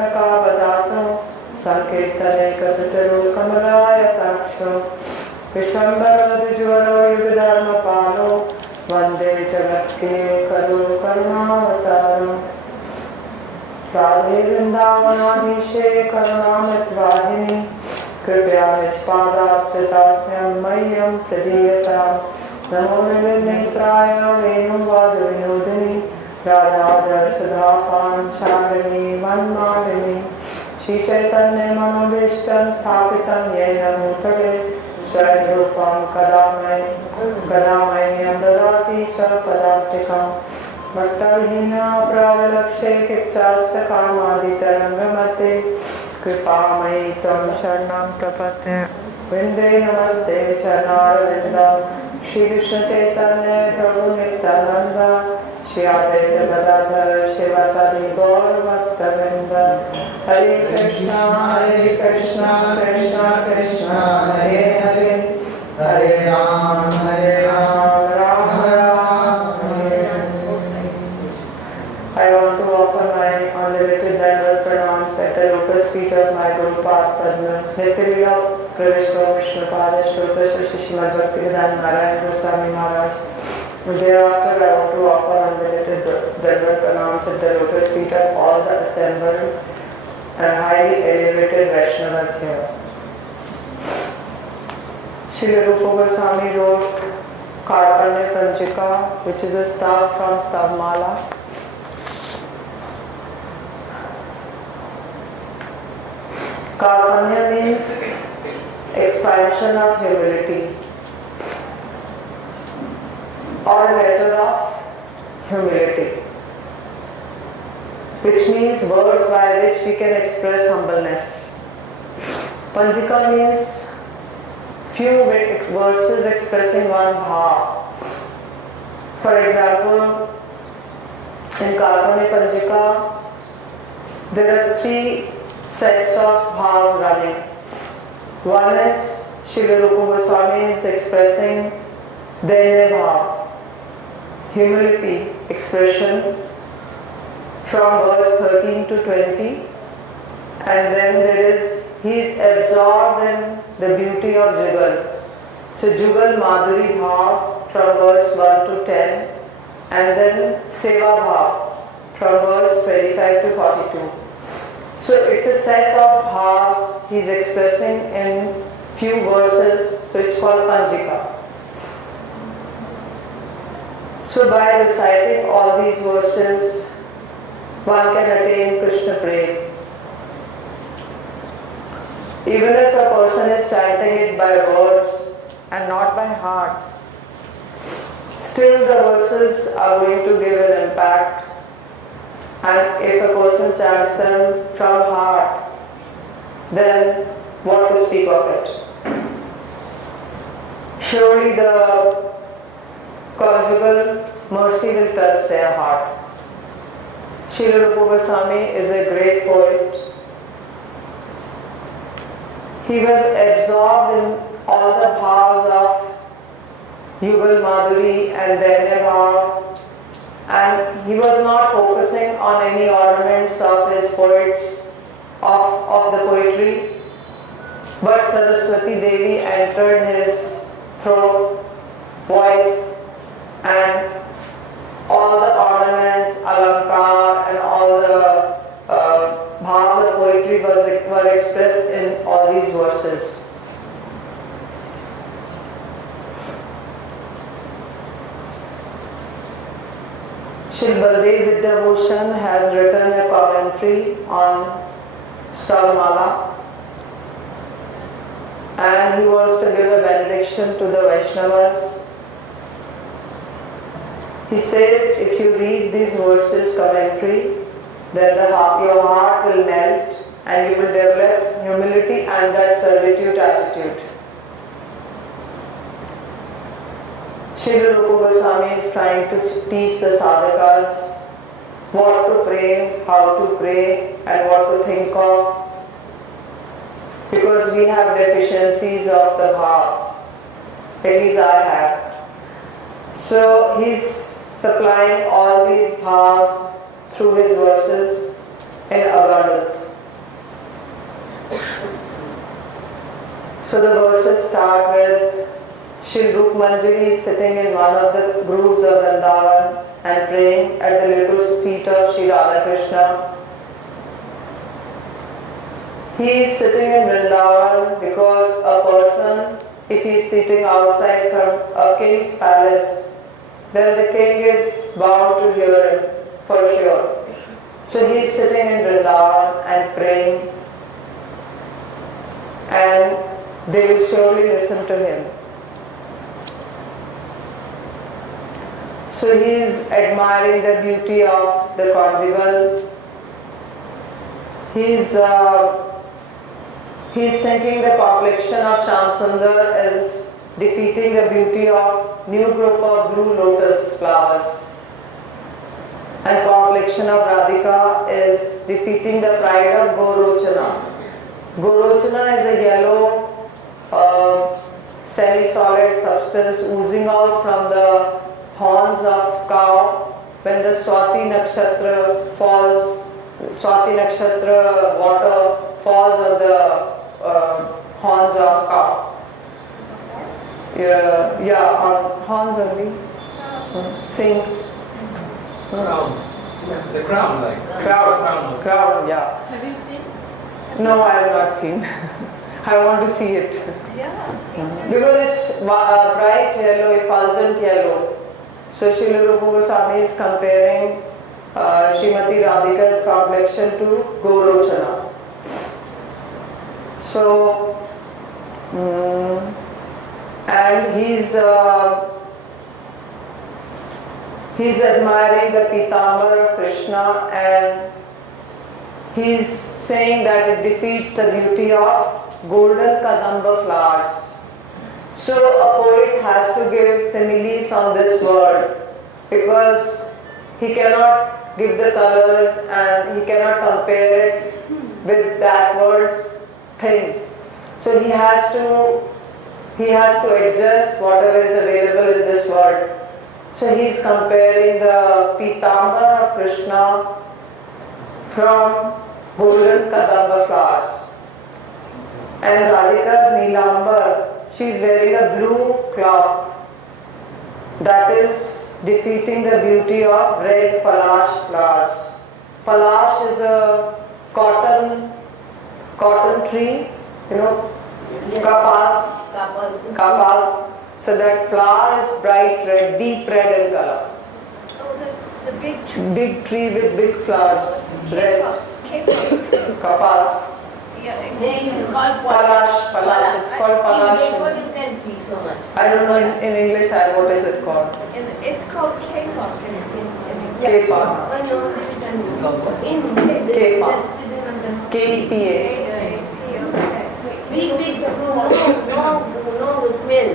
Kavadato Sankirtane Kapitaru Kamalayataksho Vishwambara Vijwaro Yugdharma Palo Vande Jagatke Karu Karunavataru Radhe Vrindavanadhishe Karunamitwahini Kripya Nishpadapchitasyam Mayam Pradiyata Namo Nilnetraya Venuvadvinodini Radha Sudha Pancharini Manmalini Shri Chaitanya Manobishtam Sthapitam Yena Mutale Swarupam Kadamai Dadati Swapadantikam Bhattarhina Pravalakshe Kipchasya Kamaditarangamate Kripamai Tam Sharnam Prapate Vinde Namaste Charnaravinda Shri Krishna Chaitanya Prabhu Nityananda Shri Advaita Gadadhar Shivasadi Gaur Bhaktavinda Hare Krishna Krishna Krishna Hare Hare Hare Ram Ram Ram Hare Hare. I want to offer my unlimited Dandavat pranams at the lotus feet of my Guru Padma Nityalila Pravishta Vishnu Padashtotra Shishimad Bhaktivedanta Narayana Goswami Maharaj. Thereafter, I want to offer unlimited Dandavat pranams at the lotus feet of all the assembled and highly elevated Vaishnavas here. Srila Rupa Goswami wrote Karpanya Panchika, which is a stav from Stavmala. Karpanya means expansion of humility, or a letter of humility, which means words by which we can express humbleness. Panchika means few verses expressing one bhav. For example, in Karpanya Panchika, there are three sets of bhavs running. One is Srila Rupa Goswami is expressing Danya bhav, humility expression from verse 13 to 20, and then there is he is absorbed in the beauty of Jugal. So Jugal Madhuri bhav from verse 1 to 10, and then Seva bhav from verse 25 to 42. So it's a set of bhavs he is expressing in few verses, so it's called Panchika. So by reciting all these verses, one can attain Krishna Prem. Even if a person is chanting it by words and not by heart, still the verses are going to give an impact. And if a person chants them from heart, then what to speak of it? Surely the conjugal mercy will touch their heart. Srila Rupa Goswami is a great poet. He was absorbed in all the bhavs of Yugal Madhuri and Danya bhav, and he was not focusing on any ornaments of his poets, of the poetry, but Saraswati Devi entered his throat, voice, and all the ornaments, alankar, and all the bhavs of poetry were expressed in all these verses. Shri Baldev Vidyabhushan has written a commentary on Stavmala, and he wants to give a benediction to the Vaishnavas. He says, if you read these verses commentary, then your heart will melt and you will develop humility and that servitude attitude. Srila Rupa Goswami is trying to teach the sadhakas what to pray, how to pray, and what to think of, because we have deficiencies of the bhavs. At least I have. So he's supplying all these bhavs through his verses in abundance. So the verses start with Shri Rup Manjari is sitting in one of the groves of Vrindavan and praying at the lotus feet of Shri Radha Krishna. He is sitting in Vrindavan because a person, if he is sitting outside a king's palace, then the king is bound to hear him for sure. So he is sitting in Vrindavan and praying, and they will surely listen to him. So he is admiring the beauty of the conjugal. He is thinking the complexion of Shyam Sundar is defeating the beauty of new group of blue lotus flowers. And complexion of Radhika is defeating the pride of Gorochana. Gorochana is a yellow semi-solid substance oozing out from the horns of cow when the Swati Nakshatra falls, Swati Nakshatra water falls on the horns of cow. Yeah, on horns only. Sing. Crown. It's a crown, like Crown, yeah. Have you seen? No, I have not seen. I want to see it. Yeah. Because it's bright yellow, effulgent yellow. So Srila Rupa Goswami is comparing Srimati Radhika's complexion to Gorochana. So, and he's admiring the Pitambar of Krishna, and he's saying that it defeats the beauty of golden kadamba flowers. So a poet has to give simile from this world, because he cannot give the colors and he cannot compare it with that world's things. So he has to adjust whatever is available in this world. So he is comparing the Pitambar of Krishna from golden kadamba flowers. And Radhika's Nilambar, she is wearing a blue cloth that is defeating the beauty of red palash flowers. Palash is a cotton tree, you know, kapas. So that flower is bright red, deep red in color. Oh, the big tree. Big tree with big flowers, red. Kapas. Yeah. It's called Palash. It's called palash. In Bengal you can see so much. I don't know in English what is it called? It's called K-pop in K-pop. It's called what? K-pop. K-P-A. Big no smell.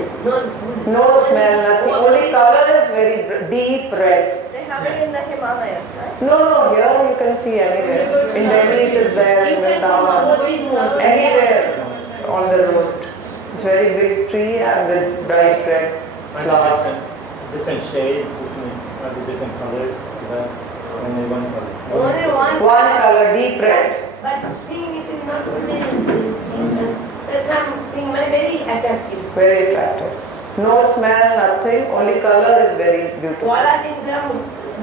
No smell, nothing. Only color is very deep red. They have it in the Himalayas, right? No, here you can see anywhere. In Delhi it is there, in Vrindavan. Anywhere on the road. It's very big tree and with bright red flowers. Different shades, different colors, only one color. Only one color, deep red. But seeing it is not only that's something very attractive. Very attractive. No smell, nothing, only color is very beautiful. Wala Sindra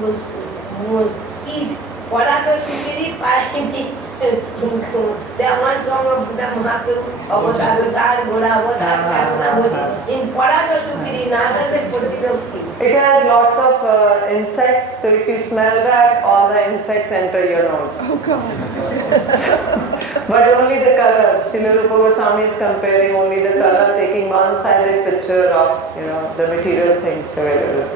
was eat. Wala to Shri Party. There are one song of Buddha Mahaprabhu, Avasar, Gola, Avasar, in Wala Shukri, Nasa said political things. It has lots of insects, so if you smell that, all the insects enter your nose. Oh God. But only the color. Srila Rupa Goswami is comparing only the color, taking one-sided picture of the material things available.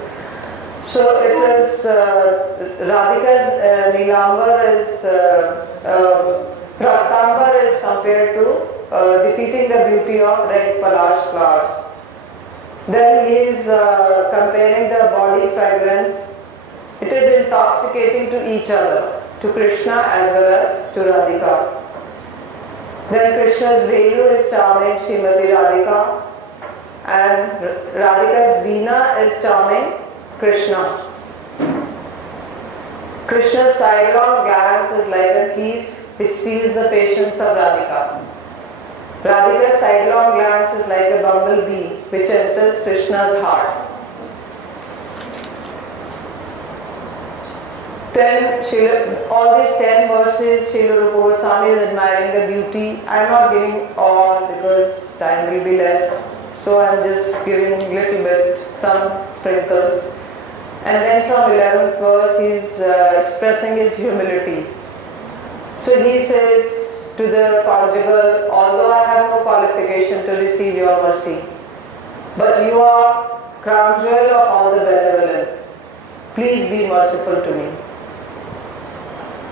So it is Radhika's Nilambar is Raktambar is compared to defeating the beauty of red palash flowers. Then he is comparing the body fragrance. It is intoxicating to each other, to Krishna as well as to Radhika. Then Krishna's Velu is charming Srimati Radhika, and Radhika's Veena is charming Krishna. Krishna's sidelong glance is like a thief which steals the patience of Radhika. Radhika's sidelong glance is like a bumblebee which enters Krishna's heart. Then all these 10 verses, Srila Rupa Goswami is admiring the beauty. I am not giving all because time will be less. So I am just giving little bit, some sprinkles. And then from 11th verse he is expressing his humility. So he says to the conjugal, although I have no qualification to receive your mercy, but you are crown jewel of all the benevolent. Please be merciful to me.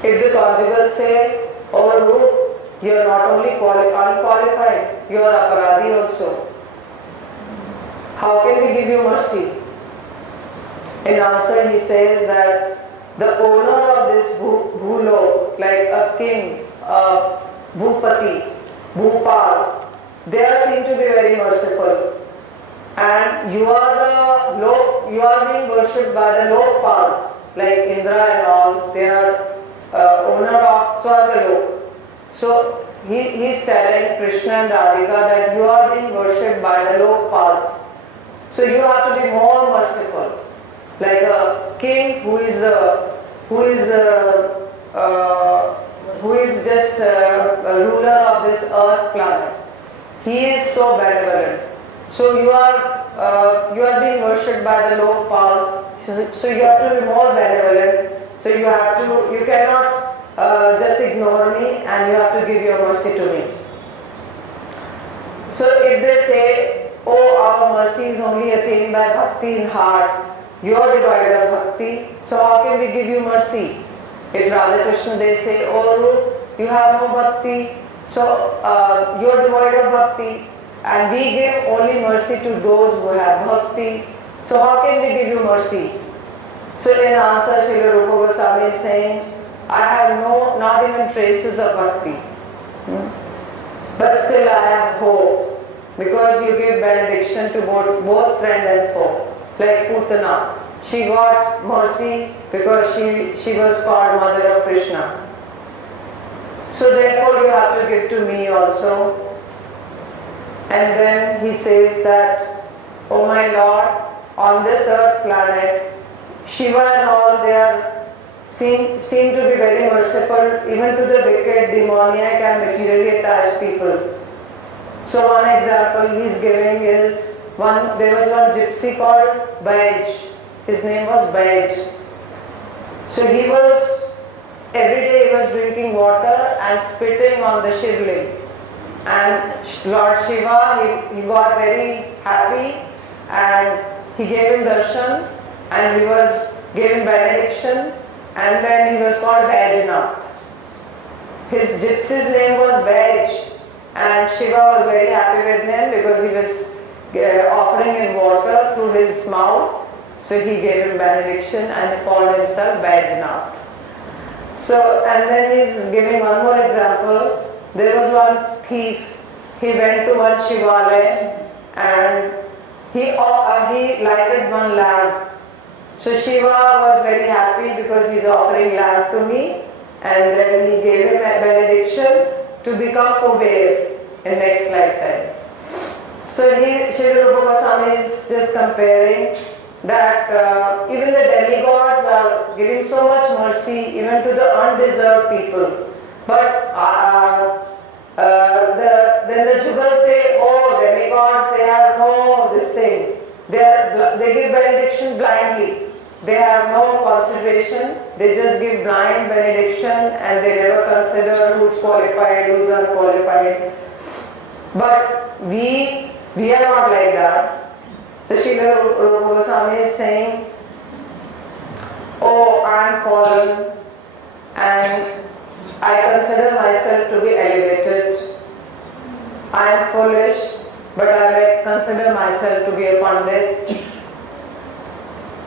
If the conjugal say, oh Rup, you are not only unqualified, you are aparadhi also. How can we give you mercy? In answer he says that the owner of this bhulok, like a king, a bhupati, bhupal, they are seen to be very merciful. And you are being worshipped by the lokpals, like Indra and all, they are owner of Swargalok. So he is telling Krishna and Radhika that you are being worshipped by the lokpals. So you have to be more merciful, like a king who is just a ruler of this earth planet. He is so benevolent. So you are being worshipped by the lokpals. So you have to be more benevolent. So you cannot just ignore me, and you have to give your mercy to me. So if they say, oh, our mercy is only attained by bhakti in heart, you are devoid of bhakti, so how can we give you mercy? If Radha Krishna they say, oh Rup, you have no bhakti, so you are devoid of bhakti, and we give only mercy to those who have bhakti, so how can we give you mercy? So in answer, Srila Rupa Goswami is saying, I have not even traces of bhakti, but still I have hope, because you give benediction to both friend and foe. Like Putana, she got mercy because she was called mother of Krishna. So therefore you have to give to me also. And then he says that, oh my Lord, on this earth planet, Shiva and all, they seem to be very merciful even to the wicked, demoniac and materially attached people. So one example he is giving is, there was one gypsy called Baij. His name was Baij. So every day he was drinking water and spitting on the Shivling. And Lord Shiva, he got very happy and he gave him darshan and gave him benediction, and then he was called Baijnath. His gypsy's name was Baij, and Shiva was very happy with him because he was offering him water through his mouth. So he gave him benediction and he called himself Baijnath. So, and then he's giving one more example. There was one thief. He went to one Shivalaya and he lighted one lamp. So Shiva was very happy because he's offering lamp to me, and then he gave him a benediction to become Kuber in next lifetime. So Srila Rupa Goswami is just comparing that even the demigods are giving so much mercy even to the undeserved people. But then the Jugal say, oh, demigods, they have no this thing. They give benediction blindly. They have no consideration. They just give blind benediction and they never consider who's qualified, who's unqualified. But we are not like that. So Srila Rupa Goswami is saying, oh, I am fallen and I consider myself to be elevated. I am foolish, but I consider myself to be a Pandit.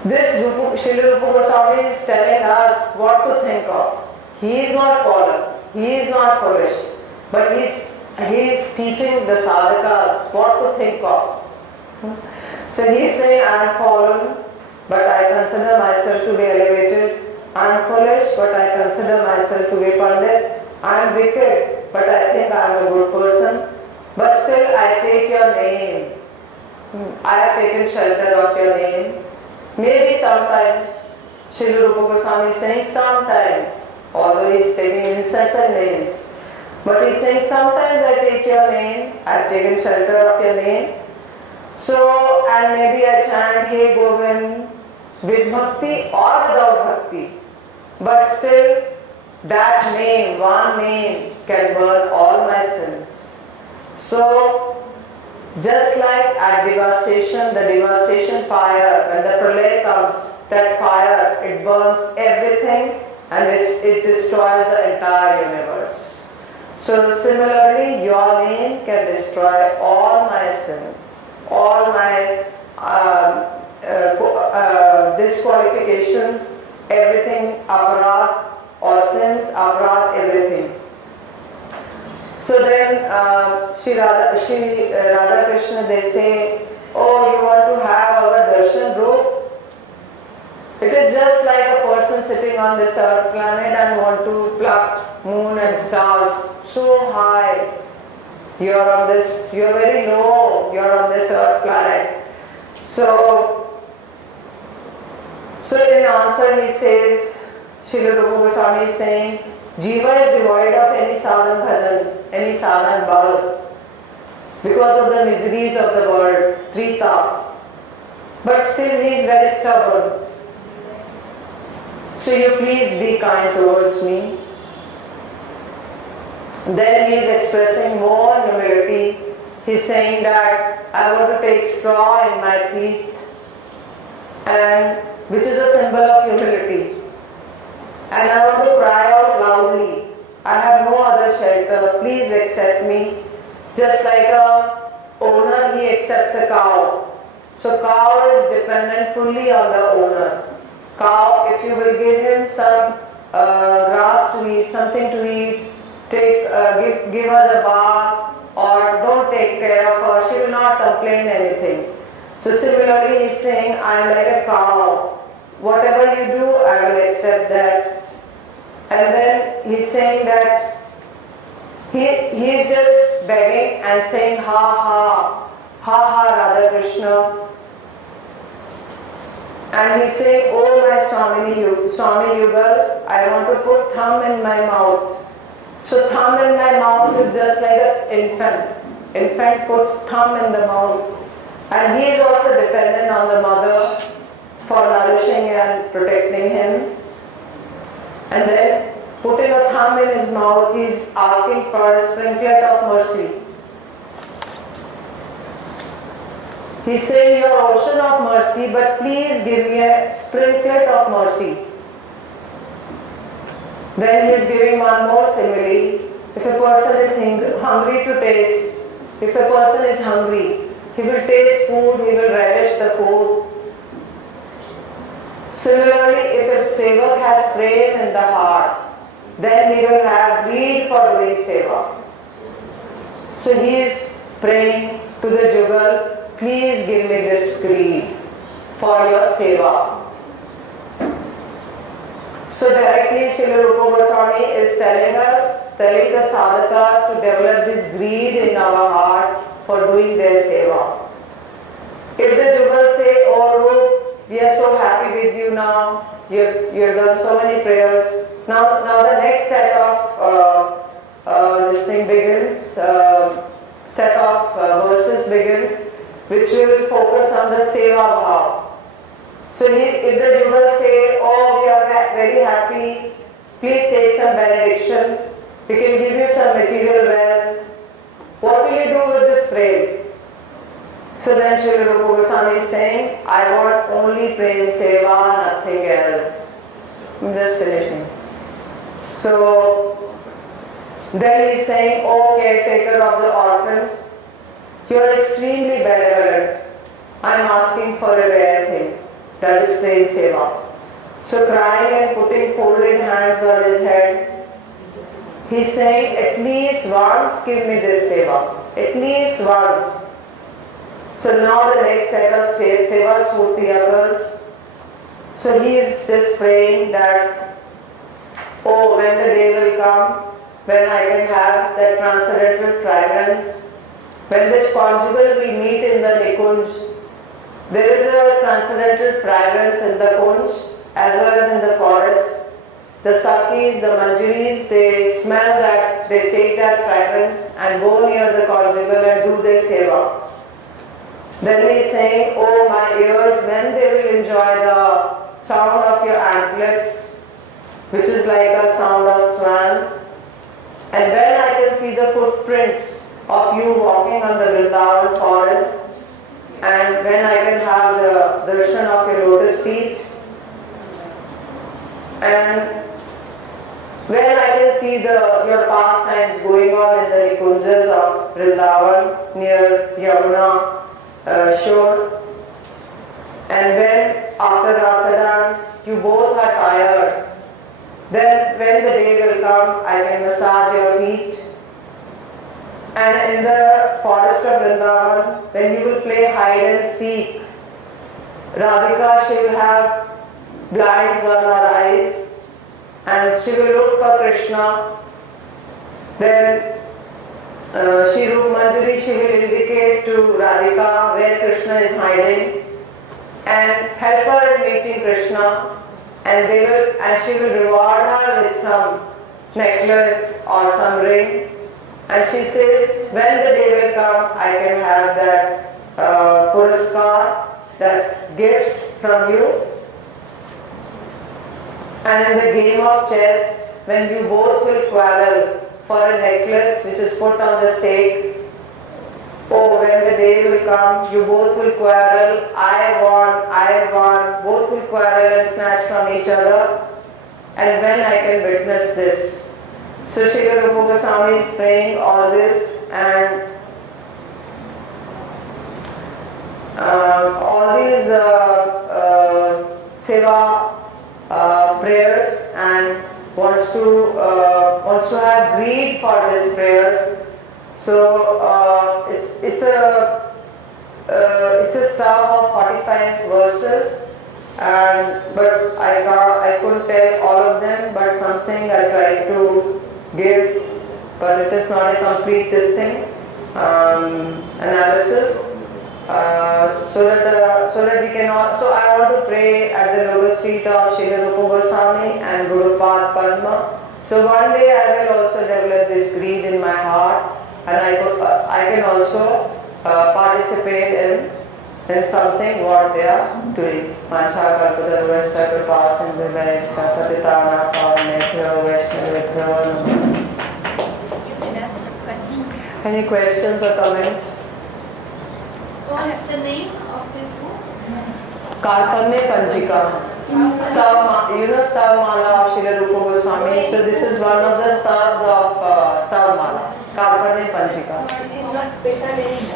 This Srila Rupa Goswami is telling us what to think of. He is not fallen, he is not foolish, but he is teaching the sadhakas what to think of. So he is saying, I am fallen, but I consider myself to be elevated. I am foolish, but I consider myself to be Pandit. I am wicked, but I think I am a good person. But still I take your name. I have taken shelter of your name. Maybe sometimes, Srila Rupa Goswami is saying sometimes, although he is taking incessant names. But he is saying sometimes I take your name, I have taken shelter of your name. So, and maybe I chant Hey Govind with bhakti or without bhakti. But still, that name, one name, can burn all my sins. So, just like at devastation, the devastation fire, when the pralaya comes, that fire, it burns everything and it destroys the entire universe. So similarly, your name can destroy all my sins, all my disqualifications, everything, aparat or sins, aparat, everything. So then Shri Radha Krishna, they say, oh, you want to have our darshan roop? It is just like a person sitting on this earth planet and want to pluck moon and stars so high. You are very low, you are on this earth planet. So in answer he says, Srila Rupa Goswami is saying, Jiva is devoid of any sadhan bhajan, any sadhan bal, because of the miseries of the world, trita. But still he is very stubborn. So you please be kind towards me. Then he is expressing more humility. He is saying that I want to take straw in my teeth, and which is a symbol of humility. And I want to cry out loudly. I have no other shelter. Please accept me. Just like a owner, he accepts a cow. So cow is dependent fully on the owner. Cow, if you will give him some grass to eat, something to eat, give her the bath, or don't take care of her, she will not complain anything. So similarly, he is saying, I am like a cow. Whatever you do, I will accept that. And then he is saying that he is just begging and saying, ha ha, Radha Krishna. And he is saying, oh my Swami Yugal, I want to put thumb in my mouth. So thumb in my mouth is just like an infant. Infant puts thumb in the mouth. And he is also dependent on the mother for nourishing and protecting him. And then putting a thumb in his mouth, he is asking for a sprinklet of mercy. He is saying, you are ocean of mercy, but please give me a sprinklet of mercy. Then he is giving one more simile. If a person is hungry to taste, if a person is hungry, he will taste food, he will relish the food. Similarly, if a sevak has prem in the heart, then he will have greed for doing seva. So he is praying to the Jugal, please give me this greed for your seva. So directly Srila Rupa Goswami is telling the sadhakas to develop this greed in our heart for doing their seva. If the Jugal say, oh Rup, we are so happy with you now, you have done so many prayers. Now the next set of this thing begins, set of verses begins, which will focus on the seva bhav. So if the Jugal say, oh we are very happy, please take some benediction, we can give you some material wealth, what will you do with this prem? So then Srila Rupa Goswami is saying, I want only prem seva, nothing else. I'm just finishing. So then he is saying, oh caretaker of the orphans, you are extremely benevolent. I am asking for a rare thing, that is prem seva. So crying and putting folded hands on his head, he is saying, at least once give me this seva, at least once. So now the next set of seva smurti occurs. So he is just praying that, oh, when the day will come, when I can have that transcendental fragrance, when the conjugal we meet in the Nikunj, there is a transcendental fragrance in the Kunj as well as in the forest. The Sakis, the Manjaris, they smell that, they take that fragrance and go near the conjugal and do their seva. Then he is saying, oh my ears, when they will enjoy the sound of your anklets, which is like a sound of swans, and when I can see the footprints of you walking on the Vrindavan forest, and when I can have the darshan of your lotus feet, and when I can see your pastimes going on in the Nikunjas of Vrindavan near Yamuna shore, and when after Rasa dance you both are tired, then when the day will come, I can massage your feet. And in the forest of Vrindavan, when you will play hide and seek, Radhika, she will have blinds on her eyes and she will look for Krishna. Then Shri-Rup Manjari, she will indicate to Radhika where Krishna is hiding and help her in meeting Krishna, and she will reward her with some necklace or some ring. And she says, when the day will come, I can have that puraskar, that gift from you. And in the game of chess, when you both will quarrel for a necklace which is put on the stake, oh, when the day will come, you both will quarrel, I won, both will quarrel and snatch from each other. And when I can witness this. So Srila Rupa Goswami is praying all this, and all these seva prayers, and wants to have greed for these prayers. So it's a staff of 45 verses. But I couldn't tell all of them, but something I tried to give, but it is not a complete analysis. So that we can all, so I want to pray at the lotus feet of Srila Rupa Goswami and Guru Pad Padma. So one day I will also develop this greed in my heart, and I can also participate in something what they are doing. Mancha kalpatarvasya kripasindhuvaya patitana pavanebhyo vaishnavebhyo. You can ask a question. Any questions or comments? What's the name of this book? Karpanya Panchika. Stavmala of Srila Rupa Goswami. So this is one of the stars of Stavmala. Karpanya Panchika.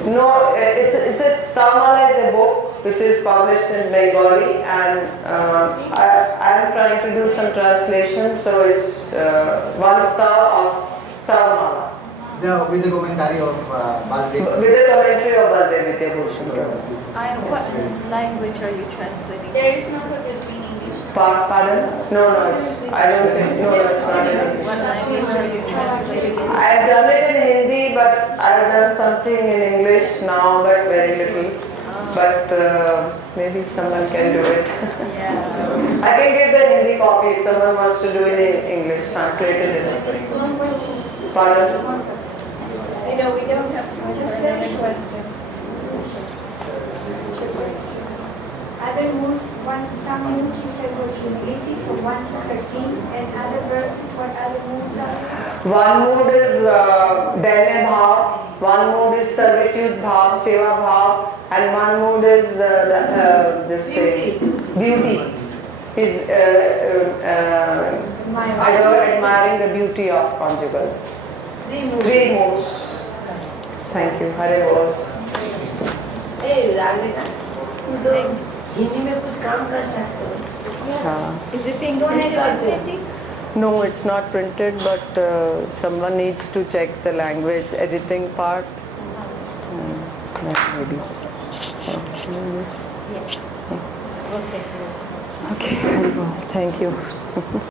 No, it's a Stavmala is a book which is published in Bengali, and I am trying to do some translation. So it's one star of Stavmala. With the commentary of Baldev. With the commentary of Baldev Vidyabhushan. What language are you translating? There is not a book in English. Pardon? No, it's, I don't think, no, it's not in English. What language are you translating it? I have done it in Hindi, but I have done something in English now, but very little. But maybe someone can do it. Yeah. I can give the Hindi copy if someone wants to do it in English, translated in English. One question. Pardon? You know, we don't have time for another question. Other moods, some moods you said was humility from 1 to 13, and other verses, what other moods are there? One mood is Daina Bhav, one mood is Servitude Bhav, Seva Bhav, and one mood is this thing, Beauty. Is admiring the beauty of conjugal. Three moods. Thank you. Hare Bol. Hey, Raghaleka, तुम हिंदी में कुछ काम कर सकते हो? Is it being printed? No, it's not printed, but someone needs to check the language editing part. Maybe. Okay. Okay, Haribol. Thank you.